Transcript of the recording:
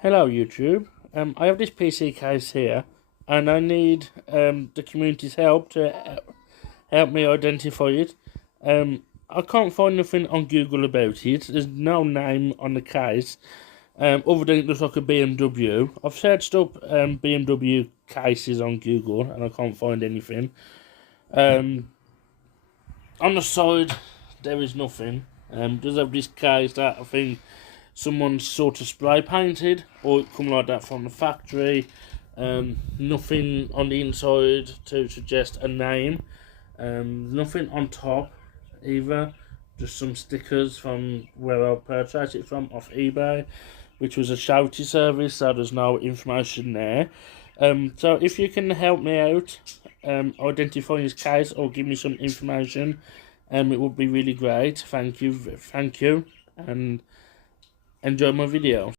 Hello YouTube. I have this PC case here and I need the community's help to help me identify it. I can't find nothing on Google about it. There's no name on the case other than it looks like a BMW. I've searched up BMW cases on Google and I can't find anything. On the side there is nothing. Does have this case that I think someone sort of spray painted, or it come like that from the factory. Nothing on the inside to suggest a name. Nothing on top either. Just some stickers from where I purchased it from off eBay, which was a shouty service, so there's no information there. So if you can help me out identifying this case or give me some information, it would be really great. Thank you, and enjoy my video.